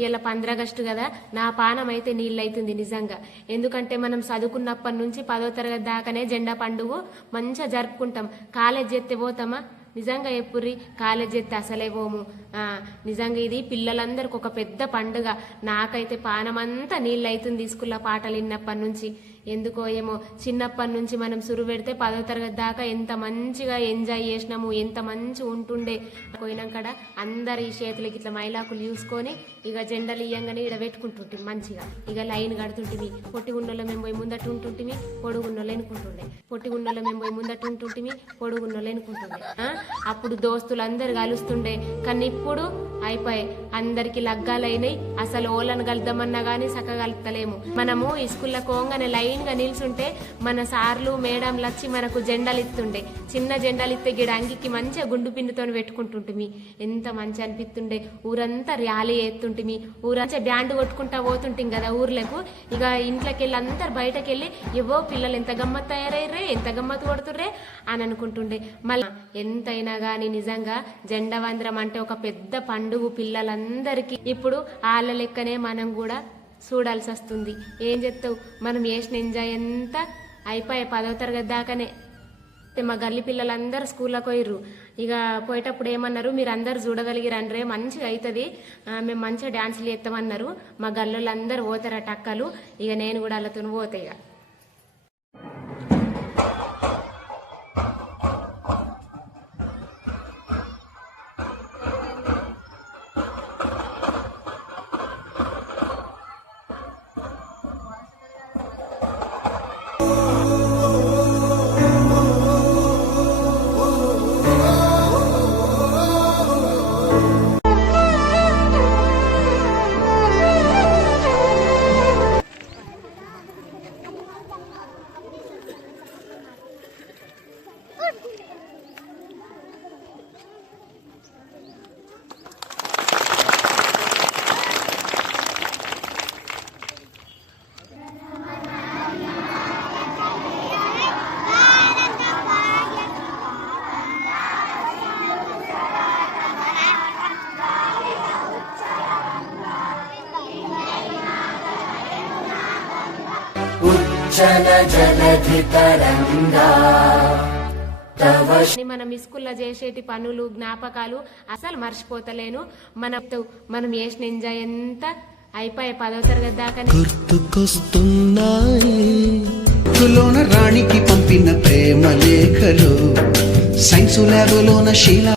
ఇవాళ పంద్రాగస్టు కదా నా పానం అయితే నీళ్ళైతుంది నిజంగా. ఎందుకంటే మనం చదువుకున్నప్పటి నుంచి పదో తరగతి దాకానే జెండా పండుగ మంచిగా జరుపుకుంటాం. కాలేజ్ ఎత్తే పోతామా? నిజంగా ఎప్పుర్రి? కాలేజ్ ఎత్తే అసలే పోము. నిజంగా ఇది పిల్లలందరికి ఒక పెద్ద పండుగ. నాకైతే పానమంతా నీళ్ళైతుంది స్కూల్లో పాటలు విన్నప్పటి నుంచి. ఎందుకో ఏమో చిన్నప్పటి నుంచి మనం సురు పెడితే పదో తరగతి దాకా ఎంత మంచిగా ఎంజాయ్ చేసినాము ఎంత మంచి ఉంటుండే. పోయినాకడ అందరు ఈ చేతులకి ఇట్లా మైలాకులు చూసుకొని ఇక జెండలు ఇయ్యంగానే ఇక్కడ పెట్టుకుంటుంటే మంచిగా. ఇక లైన్ కడుతుంటిమి పొట్టి గుండెలో మేము పోయి ముందట ఉంటుంటిమి పొడుగున్నోళ్ళు ఎనుకుంటుండే పొట్టి గుండెలో మేము పోయి ముందట ఉంటుంటిమి పొడుగున్నోళ్ళు ఎనుకుంటుండే అప్పుడు దోస్తులు అందరు కలుస్తుండే. కానీ ఇప్పుడు అయిపోయాయి. అందరికి లగ్గాలైనాయి అసలు ఓలను కలుద్దామన్నా కానీ సక్క కలుపుతలేము మనము ఈ స్కూల్లో కోంగానే లైన్గా నిల్చుంటే మన సార్లు మేడంలు వచ్చి మనకు జెండాలు ఇస్తుండే చిన్న జెండాలు ఇస్తే గిడ అంగికి మంచిగా గుండు పిండితో పెట్టుకుంటుంటిమి. ఎంత మంచి అనిపిస్తుండే ఊరంతా ర్యాలీ ఎత్తుంటిమి ఊరంతా బ్యాండ్ కొట్టుకుంటా పోతుంటిం కదా ఊర్లకు. ఇక ఇంట్లోకి వెళ్ళి అందరు బయటకు వెళ్ళి ఏవో పిల్లలు ఎంత గమ్మత్ తయారయ్యరే ఎంత గమ్మత్ కొడుతుర్రే అని అనుకుంటుండే. మళ్ళీ ఎంతైనా కానీ నిజంగా జెండా వందరం అంటే ఒక పెద్ద పండుగ పిల్లలంతా అందరికీ ఇప్పుడు వాళ్ళ లెక్కనే మనం కూడా చూడాల్సి వస్తుంది. ఏం చెప్తావు? మనం చేసిన ఎంజాయ్ అంతా అయిపోయి పదవ తరగతి దాకానే. మా గల్లి పిల్లలందరూ స్కూల్లోకి పోయిర్రు. ఇక పోయేటప్పుడు ఏమన్నారు? మీరు అందరు చూడగలిగిరండ్రే మంచిగా అవుతుంది మేము మంచిగా డాన్సులు చేస్తామన్నారు. మా గల్లోళ్ళు పోతారు పోతారట అక్కలు. ఇక నేను కూడా వాళ్ళతో పోతాయి ఇక. మనం ఇస్కుల్లో చేసేటి పనులు జ్ఞాపకాలు అసలు మర్చిపోతలేను. మన మనం చేసిన ఎంజాయ్ ఎంత అయిపోయి పదవ తరగతి దాకా గుర్తుకొస్తున్నాయి. రాణికి పంపిన ప్రేమ లేఖలు సైన్స్ ల్యాబులోన శీల